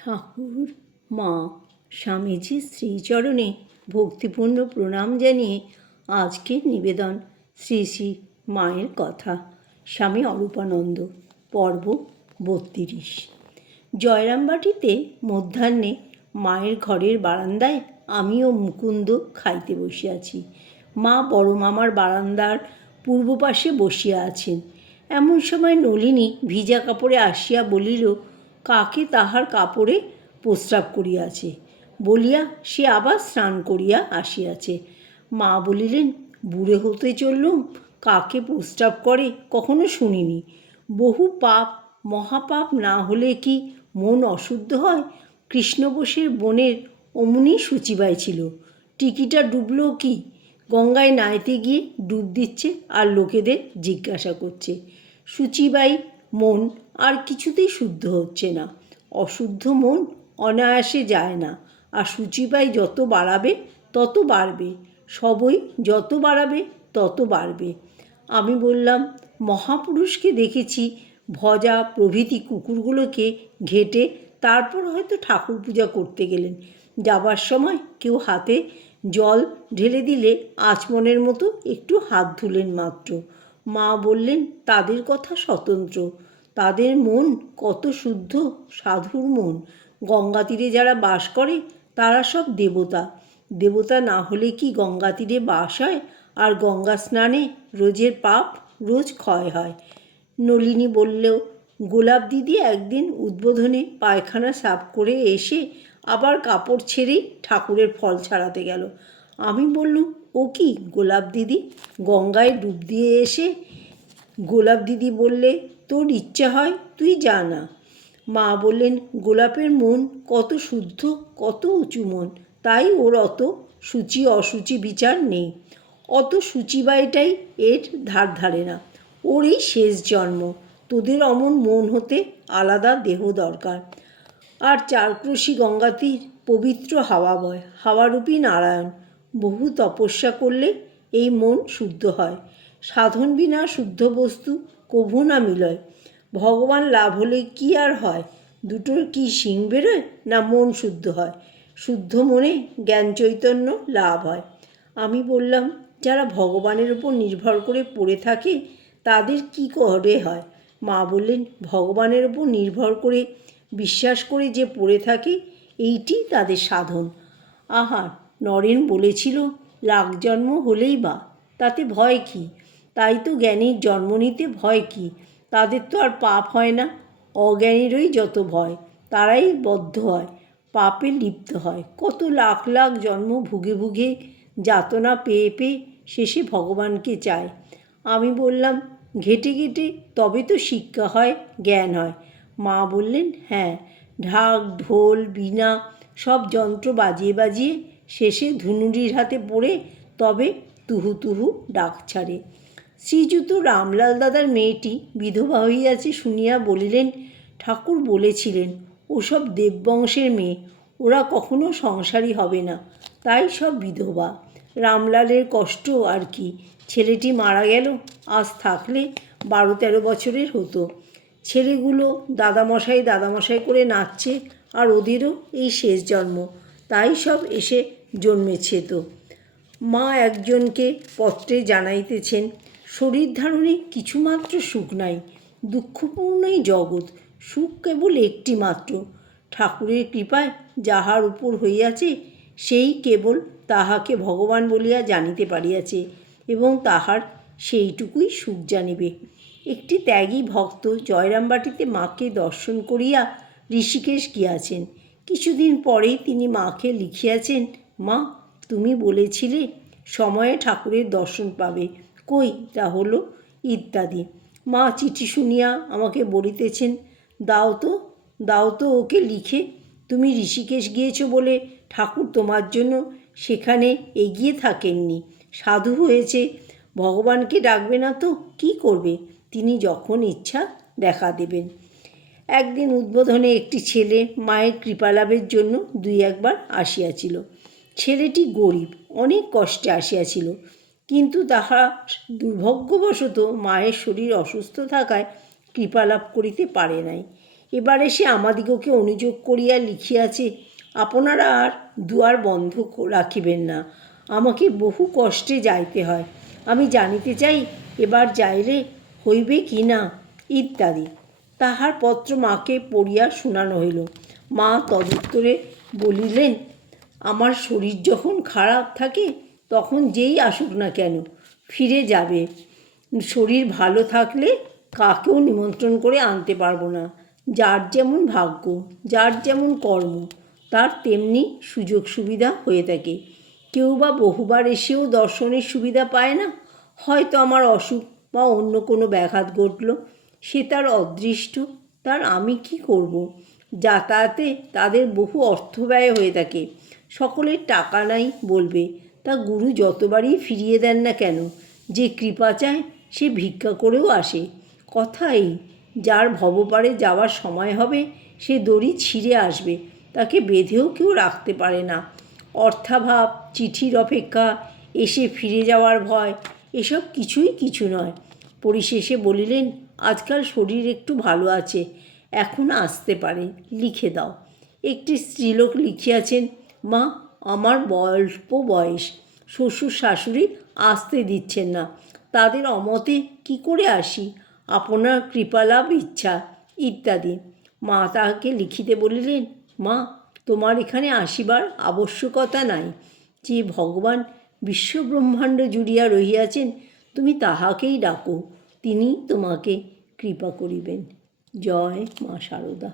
ঠাকুর, মা, স্বামীজির শ্রীচরণে ভক্তিপূর্ণ প্রণাম জানিয়ে আজকের নিবেদন শ্রী শ্রী মায়ের কথা। স্বামী অরূপানন্দ, পর্ব 32। জয়রামবাটিতে মধ্যাহ্নে মায়ের ঘরের বারান্দায় আমি ও মুকুন্দ খাইতে বসিয়াছি। মা বড় মামার বারান্দার পূর্ব পাশে বসিয়া আছেন। এমন সময় নলিনী ভিজা কাপড়ে আসিয়া বলিল, কাকে তাহার কাপড়ে প্রস্রাব করিয়াছে বলিয়া সে আবার স্নান করিয়া আসিয়াছে। মা বলিলেন, বুড়ে হতে চললুম, কাকে প্রস্রাব করে কখনো শুনিনি। বহু পাপ মহাপাপ না হলে কি মন অশুদ্ধ হয়? কৃষ্ণবোসের বোনের অমনি সূচিবাই ছিল, টিকিটা ডুবলো কি? গঙ্গায় নাইতে গিয়ে ডুব দিচ্ছে আর লোকেদের জিজ্ঞাসা করছে। সূচিবাই মন আর কিছুতেই শুদ্ধ হচ্ছে না। অশুদ্ধ মন অনায়াসে যায় না, আর সূচিবাই যত বাড়াবে তত বাড়বে, সবই যত বাড়াবে তত বাড়বে। আমি বললাম, মহাপুরুষকে দেখেছি ভজা প্রভৃতি কুকুরগুলোকে ঘেঁটে তারপর হয়তো ঠাকুর পূজা করতে গেলেন। যাবার সময় কেউ হাতে জল ঢেলে দিলে আচমনের মতো একটু হাত ধুলেন মাত্র। মা বললেন, তাদের কথা স্বতন্ত্র, তাদের মন কত শুদ্ধ, সাধুর মন। গঙ্গা তীরে যারা বাস করে তারা সব দেবতা। দেবতা না হলে কি গঙ্গা তীরে বাস হয়? আর গঙ্গা স্নানে রোজের পাপ রোজ ক্ষয় হয়। নলিনী বললেও, গোলাপ দিদি একদিন উদ্বোধনে পায়খানা সাফ করে এসে আবার কাপড় ছেড়েই ঠাকুরের ফল ছাড়াতে গেল। আমি বললুম, ও কি গোলাপ দিদি? গঙ্গায় ডুব দিয়ে এসে গোলাপ দিদি বললে, তোর ইচ্ছা হয় তুই যা না। মা বললেন, গোলাপের মন কত শুদ্ধ, কত উঁচু মন, তাই ওর অত সূচি অসুচি বিচার নেই। অত সূচিবাইটাই এর ধার ধারে না। ওর এই শেষ জন্ম। তোদের অমন মন হতে আলাদা দেহ দরকার। আর চারক্রোশী গঙ্গাতীর পবিত্র হাওয়া বয়, হাওয়ারূপী নারায়ণ। বহু তপস্যা করলে এই মন শুদ্ধ হয়। সাধন বিনা শুদ্ধ বস্তু কভু না মিলয়। ভগবান লাভ হলে কি আর হয়? দুটোর কি শিং বেরোয়, না মন শুদ্ধ হয়? শুদ্ধ মনে জ্ঞান চৈতন্য লাভ হয়। আমি বললাম, যারা ভগবানের উপর নির্ভর করে পড়ে থাকে তাদের কি করে হয়? মা বললেন, ভগবানের উপর নির্ভর করে বিশ্বাস করে যে পড়ে থাকে এইটি তাদের সাধন। আহা, নরেন বলেছিল, লাখ জন্ম হলেই বা, তাতে ভয় কি? তাই তো জ্ঞানীর জন্ম নিতে ভয় কি? তাদের তো আর পাপ হয় না। অজ্ঞানীরই যত ভয়, তারাই বদ্ধ হয়, পাপে লিপ্ত হয়। কত লাখ লাখ জন্ম ভুগে ভুগে যাতনা পেয়ে পেয়ে শেষে ভগবানকে চায়। আমি বললাম, ঘেটে ঘেটে তবে তো শিক্ষা হয়, জ্ঞান হয়। মা বললেন, হ্যাঁ, ঢাক ঢোল বীণা সব যন্ত্র বাজিয়ে বাজিয়ে শেষে ধুনুরির হাতে পড়ে তবে তুহু তুহু ডাক ছাড়ে। শ্রীযুত রামলাল দাদার মেয়েটি বিধবা হইয়াছে শুনিয়া বলিলেন, ঠাকুর বলেছিলেন ওসব দেববংশের মেয়ে, ওরা কখনো সংসারী হবে না, তাই সব বিধবা। রামলালের কষ্ট আর কি, ছেলেটি মারা গেল, আজ থাকলে 12-13 বছরের হতো। ছেলেগুলো দাদামশাই দাদামশাই করে নাচছে, আর ওদেরও এই শেষ জন্ম, তাই সব এসে জন্মেছে। তো মা একজনকে পত্রে জানাইতেছেন, শরীর ধারণে কিছুমাত্র সুখ নাই, দুঃখপূর্ণই জগৎ, সুখ কেবল একটি মাত্র। ঠাকুরের কৃপায় যাহার উপর হইয়াছে সেই কেবল তাহাকে ভগবান বলিয়া জানিতে পারিয়াছে, এবং তাহার সেইটুকুই সুখ জানিবে। একটি ত্যাগী ভক্ত জয়রামবাটিতে মাকে দর্শন করিয়া ঋষিকেশ গিয়াছেন। কিছুদিন পরেই তিনি মাকে লিখিয়াছেন, মা, তুমি বলেছিলে সময়ে ঠাকুরের দর্শন পাবে, কই তা হলো, ইত্যাদি। মা চিঠি শুনিয়া আমাকে বলিতেছেন, দাও তো ওকে লিখে। তুমি ঋষিকেশ গিয়েছ বলে ঠাকুর তোমার জন্য সেখানে এগিয়ে থাকেননি, সাধু হয়েছে, ভগবানকে ডাকবে না তো কী করবে? তিনি যখন ইচ্ছা দেখা দেবেন। একদিন উদ্বোধনে একটি ছেলে মায়ের কৃপালাভের জন্য 2-1 বার আসিয়াছিল। ছেলেটি গরিব, অনেক কষ্টে আসিয়াছিল, কিন্তু তাহা দুর্ভাগ্যবশত মায়ের শরীর অসুস্থ থাকায় কৃপালাভ করিতে পারে নাই। এবারে সে আমাদিগকে অনুযোগ করিয়া লিখিয়াছে, আপনারা আর দুয়ার বন্ধ রাখিবেন না। আমাকে বহু কষ্টে যাইতে হয়, আমি জানিতে চাই এবার যাইলে হইবে কি না, ইত্যাদি। তাহার পত্র মাকে পড়িয়া শোনানো হইল। মা তদুত্তরে বলিলেন, আমার শরীর যখন খারাপ থাকে তখন যেই আসুক না কেন ফিরে যাবে। শরীর ভালো থাকলে কাকেও নিমন্ত্রণ করে আনতে পারবো না। যার যেমন ভাগ্য, যার যেমন কর্ম, তার তেমনি সুযোগ সুবিধা হয়ে থাকে। কেউ বা বহুবার এসেও দর্শনের সুবিধা পায় না। হয়তো আমার অসুখ বা অন্য কোনো ব্যাঘাত ঘটল, সে তার অদৃষ্ট, তার আমি কি করব। যাতায়াতে তাদের বহু অর্থ ব্যয় হয়ে থাকে। সকলের টাকা নাই বলবে, তা গুরু যতবারই ফিরিয়ে দেন না কেন, যে কৃপা চায় সে ভিক্ষা করেও আসে। কথা এই, যার ভবপারে যাওয়ার সময় হবে সে দড়ি ছিঁড়ে আসবে, তাকে বেঁধেও কেউ রাখতে পারে না। অর্থাভাব, চিঠির অপেক্ষা, এসে ফিরে যাওয়ার ভয়, এসব কিছুই কিছু নয়। পরিশেষে বলিলেন, আজকাল শরীর একটু ভালো আছে, এখন আসতে পারে, লিখে দাও। একটি স্ত্রীলোক লিখিয়াছেন, মা, আমার অল্প বয়স, শ্বশুর শাশুড়ি আসতে দিচ্ছেন না, তাদের অমতে কি করে আসি, আপনার কৃপালাভ ইচ্ছা, ইত্যাদি। মা তাহাকে লিখিতে বলিলেন, মা, তোমার এখানে আসিবার আবশ্যকতা নাই। যে ভগবান বিশ্বব্রহ্মাণ্ড জুড়িয়া রহিয়াছেন, তুমি তাহাকেই ডাকো, তিনি তোমাকে কৃপা করিবেন। জয় মা শারদা।